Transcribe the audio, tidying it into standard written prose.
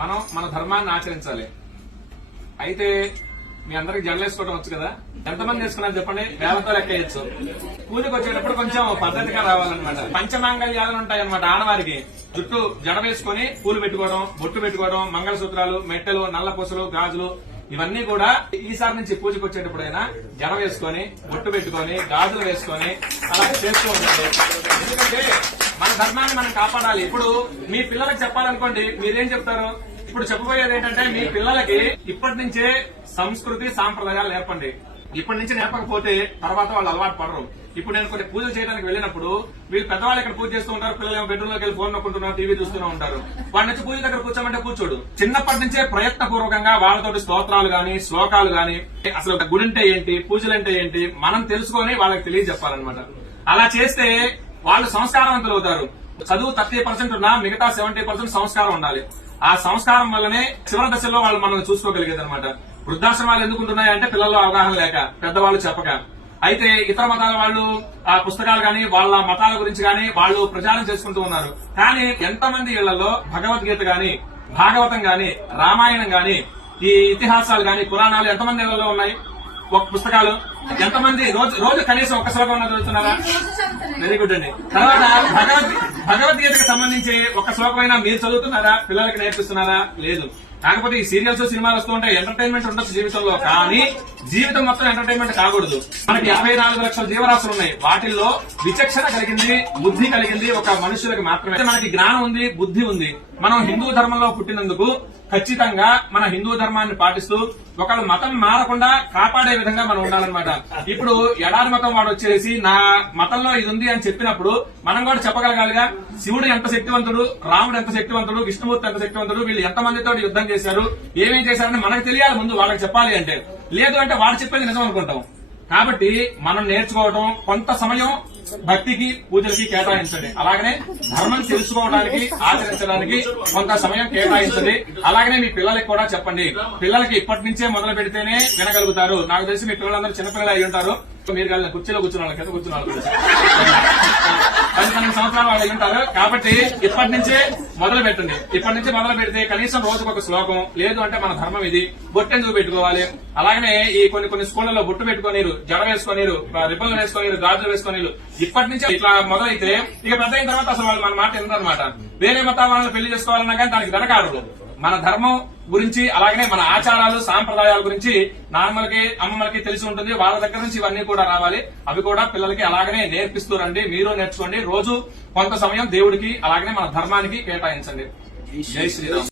మనం మన ధర్మాన్ని ఆచరించాలి. అయితే మీ అందరికి జడలేసుకోవడం వచ్చు కదా, ఎంతమంది వేసుకున్నారు చెప్పండి, వేలతో లెక్కేయచ్చు. పూజకు వచ్చేటప్పుడు కొంచెం పద్ధతిగా రావాలన్నమాట. పంచమాంగళ్యాలు ఉంటాయన్నమాట ఆడవారికి. జుట్టు జడ వేసుకుని పూలు పెట్టుకోవడం, బొట్టు పెట్టుకోవడం, మంగళసూత్రాలు, మెట్టెలు, నల్ల పూసలు, గాజులు ఇవన్నీ కూడా ఈసారి నుంచి పూజకు వచ్చేటప్పుడైనా జడ వేసుకొని, బొట్టు పెట్టుకొని, గాజులు వేసుకొని అలా చేస్తూ ఉండాలి. ఎందుకంటే మన ధర్మాన్ని మనం కాపాడాలి. ఇప్పుడు మీ పిల్లలకు చెప్పాలనుకోండి, మీరేం చెప్తారు? ఇప్పుడు చెప్పబోయేది ఏంటంటే, మీ పిల్లలకి ఇప్పటి నుంచే సంస్కృతి సాంప్రదాయాలు నేర్పండి. ఇప్పటి నుంచి నేర్పకపోతే తర్వాత వాళ్ళు అలవాటు పడరు. ఇప్పుడు నేను కొన్ని పూజలు చేయడానికి వెళ్ళినప్పుడు వీళ్ళు పెద్దవాళ్ళు ఇక్కడ పూజ చేస్తూ ఉంటారు, పిల్లలు బెడ్రూమ్ లోకి వెళ్ళి ఫోన్ నొక్కుంటున్నారు, టీవీ చూస్తూనే ఉంటారు. వాడి నుంచి పూజ దగ్గర కూర్చోమంటే కూర్చోడు. చిన్నప్పటి నుంచే ప్రయత్నపూర్వకంగా వాళ్ళతోటి స్తోత్రాలు గాని, శ్లోకాలు గాని, అసలు గుడి అంటే ఏంటి, పూజలు అంటే ఏంటి మనం తెలుసుకొని వాళ్ళకి తెలియజెప్పాలన్నమాట. అలా చేస్తే వాళ్ళు సంస్కారవంతులు అవుతారు. చదువు 30% ఉన్నా మిగతా 70% సంస్కారం ఉండాలి. ఆ సంస్కారం వల్లనే చివరి దశలో వాళ్ళు మనం చూసుకోగలిగేది అనమాట. వృద్ధాశ్రమాలు ఎందుకు ఉంటున్నాయంటే పిల్లల్లో అవగాహన లేక, పెద్దవాళ్ళు చెప్పక. అయితే ఇతర మతాల వాళ్ళు ఆ పుస్తకాలు గాని, వాళ్ళ మతాల గురించి గాని వాళ్ళు ప్రచారం చేసుకుంటూ ఉన్నారు. కానీ ఎంతమంది ఇళ్లలో భగవద్గీత గాని, భాగవతం గాని, రామాయణం గాని, ఈ ఇతిహాసాలు గాని, పురాణాలు ఎంతమంది ఇళ్లలో ఉన్నాయి? ఒక పుస్తకాలు ఎంతమంది రోజు కనీసం ఒక్క శ్లోకం చదువుతున్నారా? వెరీ గుడ్ అండి. తర్వాత భగవద్గీతకు సంబంధించి ఒక శ్లోకమైనా మీరు చదువుతున్నారా? పిల్లలకి నేర్పిస్తున్నారా? లేదు. కాకపోతే ఈ సీరియల్స్, సినిమాలు వస్తూ ఉంటాయి, ఎంటర్టైన్మెంట్ ఉండొచ్చు జీవితంలో. కానీ జీవితం మొత్తం ఎంటర్టైన్మెంట్ కాకూడదు. మనకి 54 లక్షల జీవరాశులు ఉన్నాయి. వాటిల్లో విచక్షణ కలిగింది, బుద్ధి కలిగింది ఒక మనుషులకి మాత్రమే. మనకి జ్ఞానం ఉంది, బుద్ధి ఉంది. మనం హిందూ ధర్మంలో పుట్టినందుకు ఖచ్చితంగా మన హిందూ ధర్మాన్ని పాటిస్తూ ఒకళ్ళ మతం మారకుండా కాపాడే విధంగా మనం ఉండాలన్నమాట. ఇప్పుడు ఎడారి మతం వాడు వచ్చేసి నా మతంలో ఇది ఉంది అని చెప్పినప్పుడు మనం కూడా చెప్పగలగాలిగా. శివుడు ఎంత శక్తివంతుడు, రాముడు ఎంత శక్తివంతుడు, విష్ణుమూర్తి ఎంత శక్తివంతుడు, వీళ్ళు ఎంతమందితో యుద్ధం చేశారు, ఏమేం చేశారని మనకు తెలియాలి ముందు, వాళ్ళకి చెప్పాలి అంటే. లేదు అంటే వాడు చెప్పేది నిజం అనుకుంటాం. కాబట్టి మనం నేర్చుకోవడం, కొంత సమయం భక్తికి, పూజలకి కేటాయించండి. అలాగనే ధర్మం తెలుసుకోవడానికి, ఆచరించడానికి కొంత సమయం కేటాయించండి. అలాగనే మీ పిల్లలకి కూడా చెప్పండి. పిల్లలకి ఇప్పటి నుంచే మొదలు పెడితేనే వినగలుగుతారు. నాకు తెలిసి మీ పిల్లలందరూ చిన్నపిల్లలు అయి ఉంటారు. మీరు కలిగిన కుర్చీలో కూర్చున్న కింద కూర్చున్న 10 సంవత్సరాలు వాళ్ళు ఉంటారు. కాబట్టి ఇప్పటి నుంచే మొదలు పెట్టండి. ఇప్పటి నుంచి మొదలు పెడితే కనీసం రోజుకు ఒక శ్లోకం, లేదు అంటే మన ధర్మం ఇది, బొట్టెందుకు పెట్టుకోవాలి. అలాగనే ఈ కొన్ని స్కూళ్లలో బొట్టు పెట్టుకోనీరు, జడ వేసుకోనీరు, రిబ్బన్లు వేసుకోనీరు, గాజులు వేసుకోనీరు. ఇప్పటి నుంచి ఇట్లా మొదలైతే ఇక పెద్ద అయిన తర్వాత అసలు వాళ్ళు మన మాట ఎందుకనమాట. వేరే మతాల వాళ్ళని పెళ్లి చేసుకోవాలన్నా కానీ దానికి వెనకాడరు. మన ధర్మం గురించి, అలాగనే మన ఆచారాలు, సాంప్రదాయాల గురించి నాన్నలకి, అమ్మమ్మలకి తెలిసి ఉంటుంది. వాళ్ళ దగ్గర నుంచి ఇవన్నీ కూడా రావాలి. అవి కూడా పిల్లలకి అలాగనే నేర్పిస్తూ రండి. మీరు నేర్చుకోండి. రోజు కొంత సమయం దేవుడికి, అలాగనే మన ధర్మానికి కేటాయించండి. జై శ్రీరామ్.